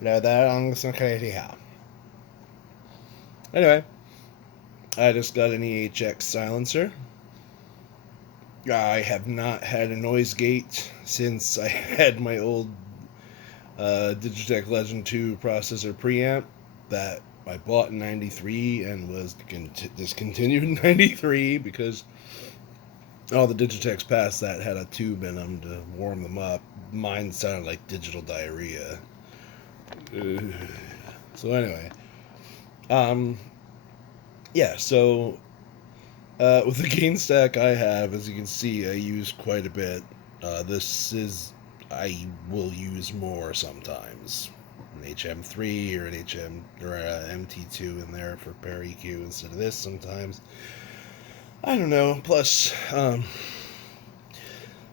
No, that on some crazy how. Anyway, I just got an EHX silencer. I have not had a noise gate since I had my old Digitech Legend 2 processor preamp that I bought in 93 and was discontinued in 93 because all the Digitechs past that had a tube in them to warm them up. Mine sounded like digital diarrhea. Ugh. So anyway, um, yeah. So with the gain stack I have, as you can see, I use quite a bit. This is I will use more sometimes. An HM3 or an HM or a MT2 in there for pair EQ instead of this sometimes. I don't know. Plus,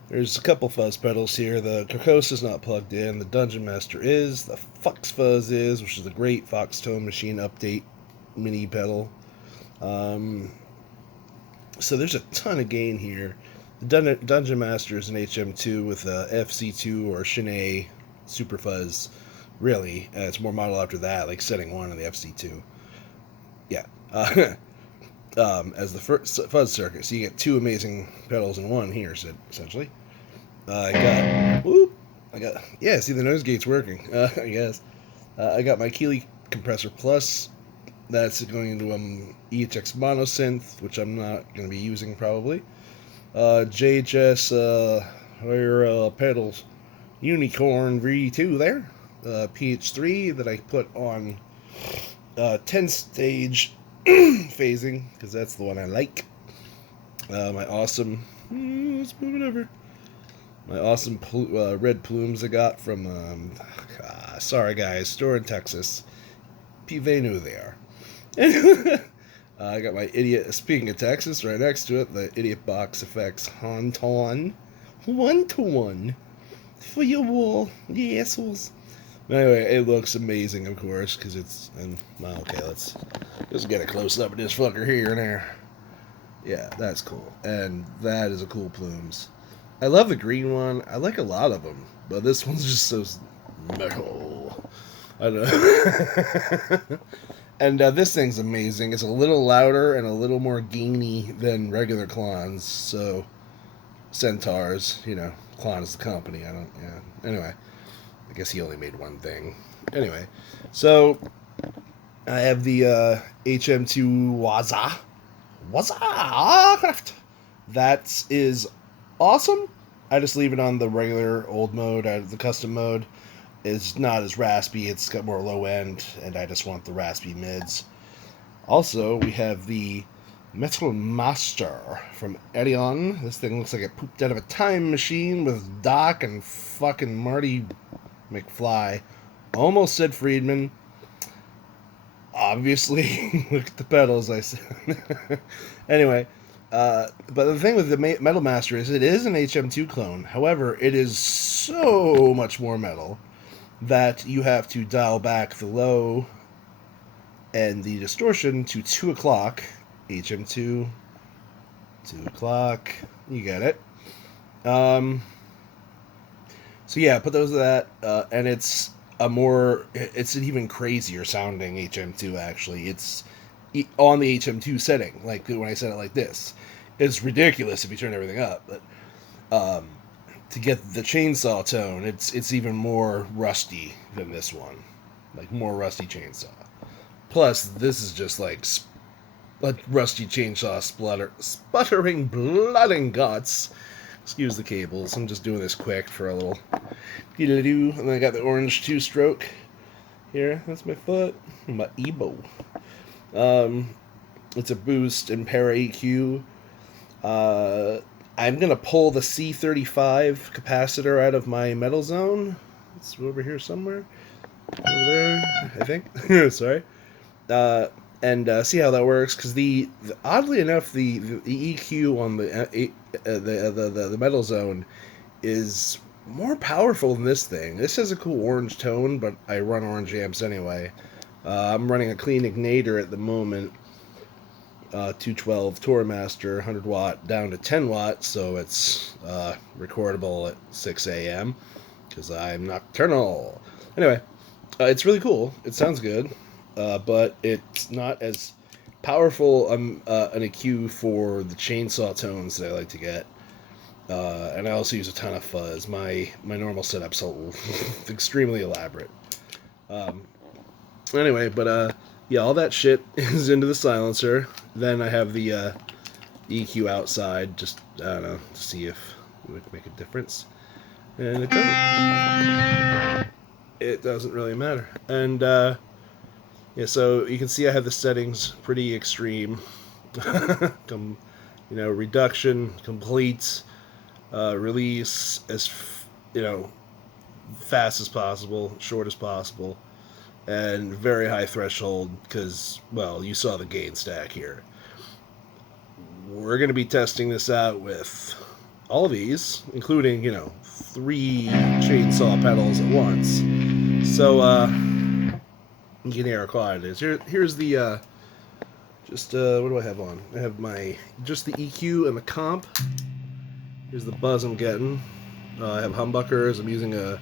there's a couple fuzz pedals here. The Carcosa is not plugged in. The Dungeon Master is. The Fox Fuzz is, which is the great Fox Tone Machine update mini pedal. So there's a ton of gain here. The Dungeon Master is an HM2 with a FC2 or Shine Super Fuzz. Really, it's more model after that, like setting 1 on the FC2. Yeah. As the first fuzz circuit. So you get two amazing pedals in one here, essentially. Yeah, see the noise gate's working, I guess. I got my Keeley Compressor Plus. That's going into EHX monosynth, which I'm not going to be using probably. JHS pedals, Unicorn V2 there. PH3 that I put on 10 stage phasing because that's the one I like. My awesome, let's move it over. My awesome red plumes I got from, sorry guys, store in Texas. They knew they are. I got my idiot, speaking of Texas, right next to it, the Idiot Box Effects Taun. 1-to-1. For your wall, the assholes. Anyway, it looks amazing, of course, because it's, and, well, okay, let's just get a close up of this fucker here and there. Yeah, that's cool. And that is a cool Plumes. I love the green one. I like a lot of them, but this one's just so metal. I don't know. And this thing's amazing. It's a little louder and a little more gainy than regular Klons. So, Centaurs, Klon is the company. Anyway, I guess he only made one thing. Anyway, so I have the HM2 Waza. That is awesome. I just leave it on the regular old mode. The custom mode is not as raspy. It's got more low end, and I just want the raspy mids. Also, we have the Metal Master from Edion. This thing looks like it pooped out of a time machine with Doc and fucking Marty McFly. Almost said Friedman. Obviously, look at the pedals, I said. Anyway, but the thing with the Metal Master is it is an HM2 clone. However, it is so much more metal that you have to dial back the low and the distortion to 2 o'clock. HM2, 2 o'clock. You get it. So yeah, put those to that, and it's an even crazier sounding HM2 actually. It's on the HM2 setting, like when I set it like this. It's ridiculous if you turn everything up, but to get the chainsaw tone, it's even more rusty than this one, like more rusty chainsaw. Plus, this is just like a rusty chainsaw sputtering blood and guts. Excuse the cables. I'm just doing this quick for a little. And then I got the orange 2-stroke here. That's my foot. My Ebo. It's a boost and para EQ. I'm going to pull the C35 capacitor out of my metal zone. It's over here somewhere. Over there, I think. Sorry. And see how that works, because oddly enough, the EQ on the metal zone is more powerful than this thing. This has a cool orange tone, but I run orange amps anyway. I'm running a clean igniter at the moment, 212 Tourmaster, 100 watt down to 10 watts, so it's recordable at 6 a.m. because I'm nocturnal. Anyway, It's really cool. It sounds good, but it's not as powerful an EQ for the chainsaw tones that I like to get. And I also use a ton of fuzz. My normal setup's so extremely elaborate. Um, anyway, but yeah, all that shit is into the silencer. Then I have the EQ outside, just I don't know, to see if it would make a difference. And it doesn't. It doesn't really matter. And yeah, so you can see I have the settings pretty extreme. Reduction, complete, release as fast as possible, short as possible, and very high threshold because, well, you saw the gain stack here. We're going to be testing this out with all of these, including 3 chainsaw pedals at once. So you can hear how quiet it is. Here's the what do I have on? I have just the EQ and the comp. Here's the buzz I'm getting. I have humbuckers. I'm using a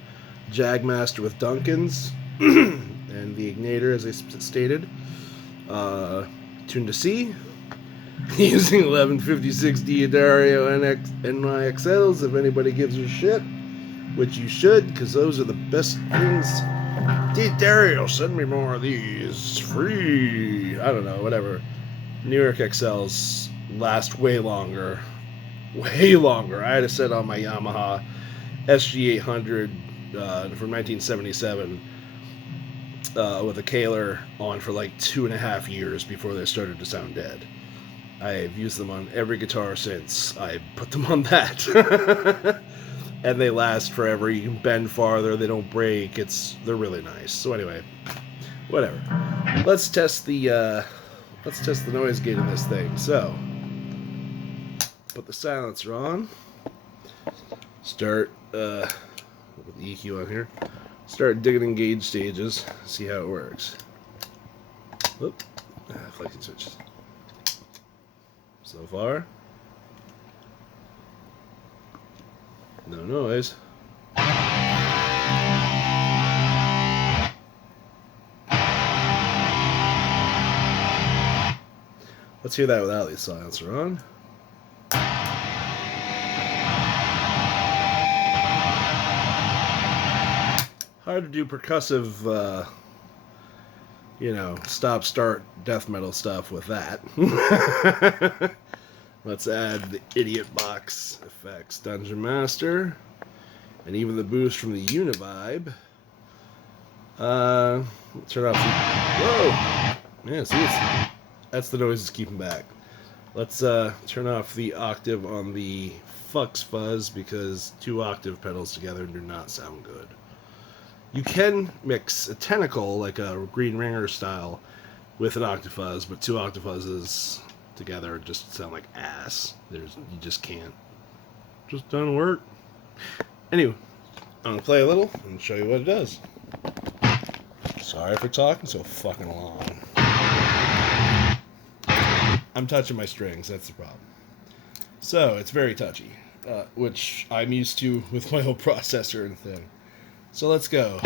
Jagmaster with Duncans and the ignitor, as I stated. Tuned to C. Using 1156 Diodario NYXLs, if anybody gives a shit, which you should, because those are the best things. Diodario, send me more of these. Free. I don't know, whatever. New York XLs last way longer. Way longer. I had a set on my Yamaha SG800 from 1977 with a Keeler on for like 2.5 years before they started to sound dead. I've used them on every guitar since I put them on that. And they last forever. You can bend farther, they don't break. They're really nice. So anyway, whatever. Let's test the noise gate of this thing. So put the silencer on. Start with the EQ on here. Start digging in gauge stages. See how it works. Whoop. Flexing switches. So far, no noise. Let's hear that without the silencer on. Hard to do percussive, stop-start death metal stuff with that. Let's add the idiot box effects, Dungeon Master, and even the boost from the Univibe. Turn off the... Whoa! Yeah, see, that's the noise it's keeping back. Let's turn off the octave on the Fux Fuzz, because 2 octave pedals together do not sound good. You can mix a tentacle, like a Green Ringer style, with an octave fuzz, but 2 octave fuzzes together just sound like ass. You just can't. Just doesn't work. Anyway, I'm gonna play a little and show you what it does. Sorry for talking so fucking long. I'm touching my strings, that's the problem. So, it's very touchy, which I'm used to with my whole processor and thing. So let's go.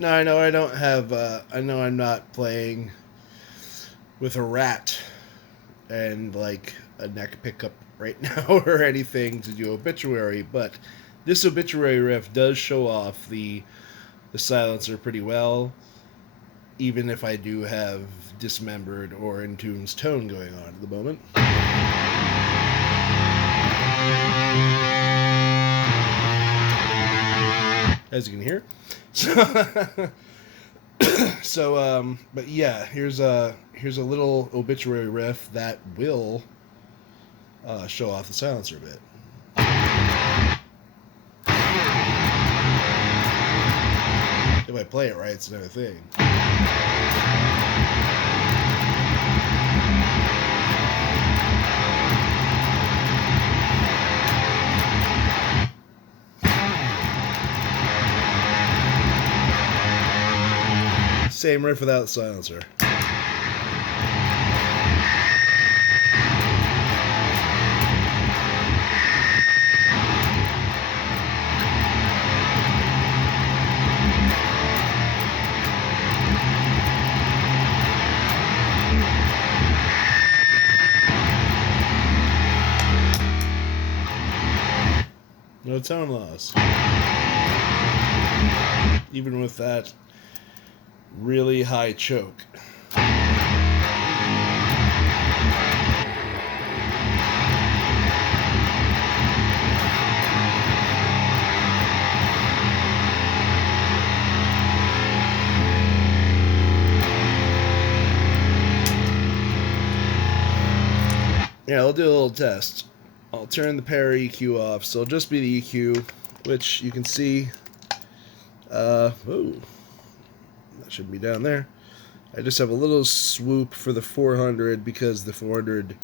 Now I know I don't have, I know I'm not playing with a rat and like a neck pickup right now or anything to do obituary, but this obituary riff does show off the silencer pretty well, even if I do have dismembered or Entombed's tone going on at the moment. as you can hear. So, but yeah, here's a little obituary riff that will show off the silencer a bit. If I play it right, it's another thing. Same riff without the silencer. No tone loss. Even with that really high choke. Yeah, we'll do a little test. I'll turn the pair EQ off, so it'll just be the EQ, which you can see. Oh, that shouldn't be down there. I just have a little swoop for the 400 because the 400,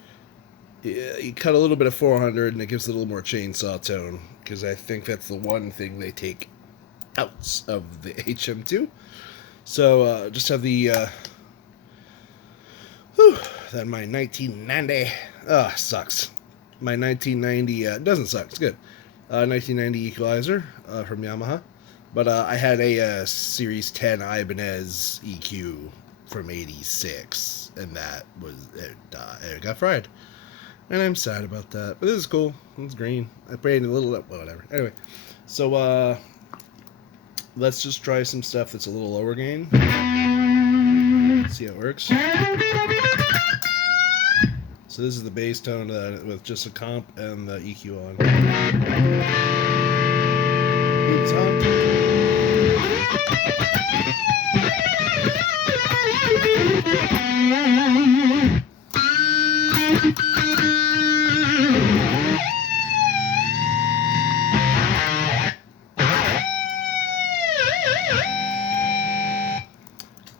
you cut a little bit of 400 and it gives it a little more chainsaw tone, because I think that's the one thing they take out of the HM2. So just have the then my 1990 sucks. My 1990 doesn't suck. It's good. 1990 equalizer from Yamaha, but I had a Series 10 Ibanez EQ from '86, and that was it got fried, and I'm sad about that. But this is cool. It's green. I painted a little, whatever. Anyway, so let's just try some stuff that's a little lower gain. See how it works. So this is the bass tone with just a comp and the EQ on. It's on.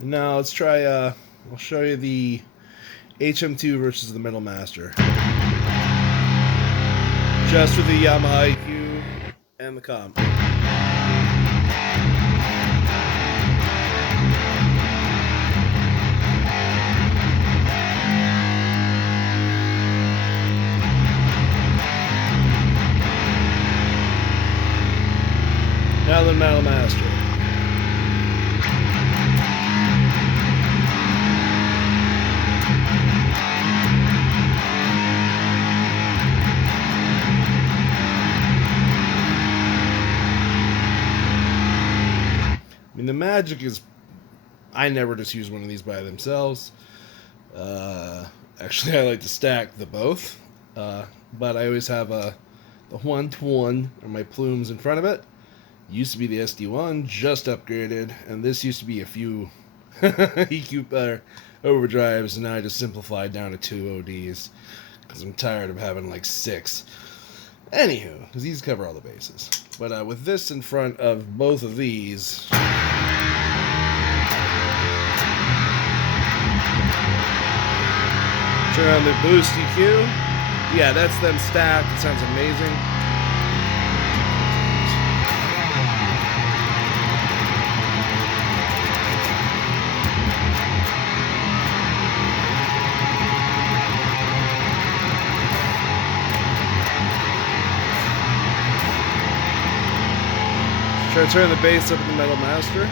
Now let's try, I'll show you the HM2 versus the Metal Master. Just with the Yamaha EQ and the comp. Now the Metal Master. I mean, the magic is, I never just use one of these by themselves. Actually, I like to stack the both, but I always have the 1-to-1 or my Plumes in front of it. Used to be the SD1, just upgraded, and this used to be a few EQ overdrives, and now I just simplified down to 2 ODs because I'm tired of having like 6. Anywho, because these cover all the bases. But with this in front of both of these, turn on the boost EQ. Yeah, that's them stacked. It sounds amazing. Try to turn the bass up in the Metal Master.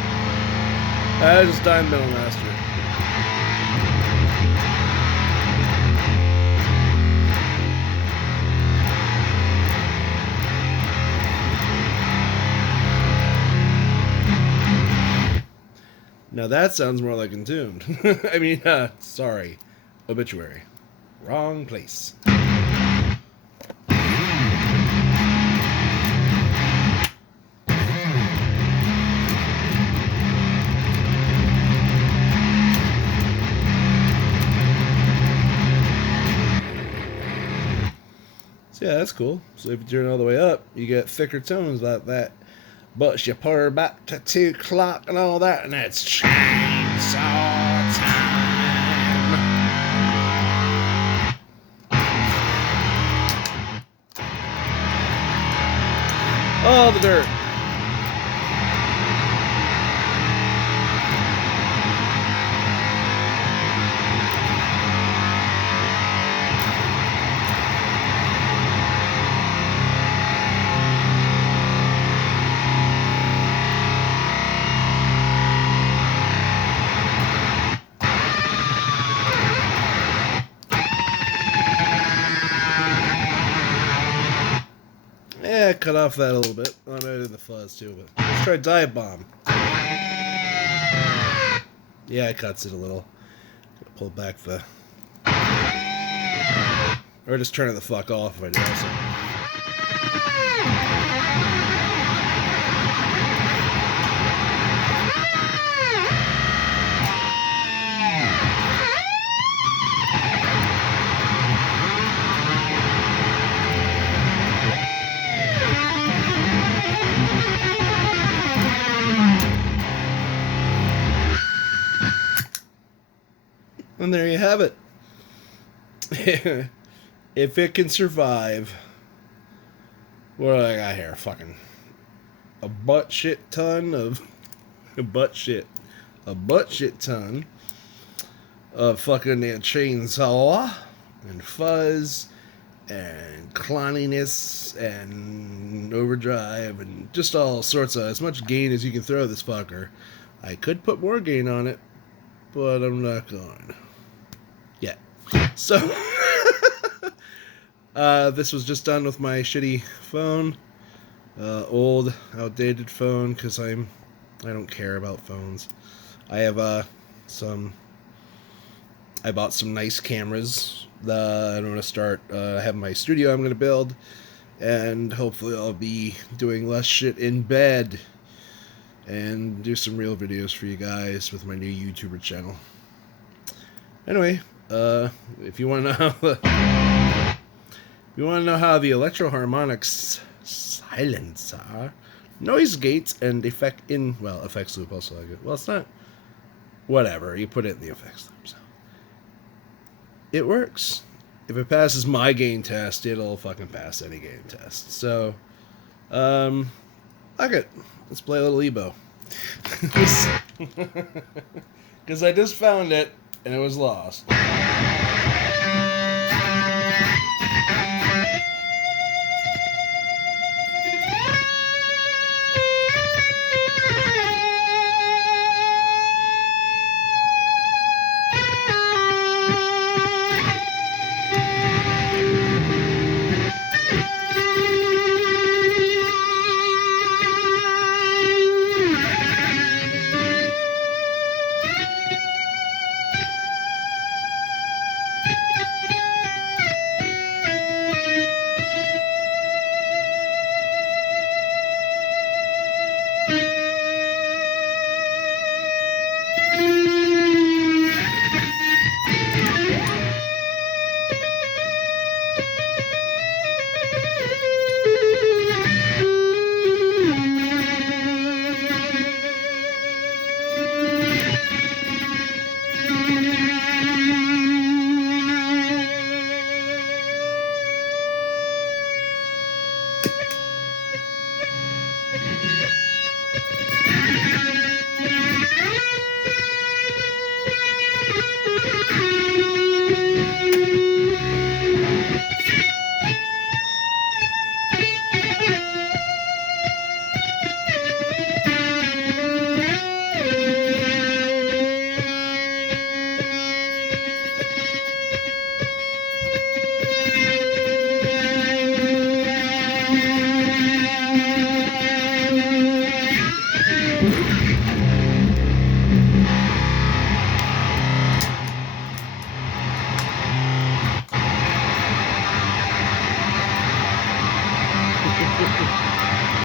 I just dimed Metal Master. Now that sounds more like Entombed. I mean, sorry. Obituary. Wrong place. Yeah, that's cool. So if you turn it all the way up, you get thicker tones like that. But you put her back to 2 o'clock and all that, and it's chainsaw time. Oh, the dirt. Yeah, cut off that a little bit. I might do the fuzz too, but let's try Dive Bomb. Yeah, it cuts it a little. Pull back the... Or just turn it the fuck off if I do also. And there you have it. If it can survive, what do I got here? Fucking a butt shit ton of a butt shit ton of fucking chainsaw and fuzz and cloniness and overdrive and just all sorts of as much gain as you can throw this fucker. I could put more gain on it, but I'm not going. Yeah. So this was just done with my shitty phone, old, outdated phone, because I don't care about phones. I have I bought some nice cameras. I'm gonna start. I have my studio I'm gonna build, and hopefully I'll be doing less shit in bed, and do some real videos for you guys with my new YouTuber channel. Anyway, if you want to know how the Electro-Harmonix silencer, noise gates, and effects loop also like it. Well, it's not. Whatever, you put it in the effects loop. So. It works. If it passes my gain test, it'll fucking pass any gain test. So, fuck it. Let's play a little Ebo. Because I just found it, and it was lost.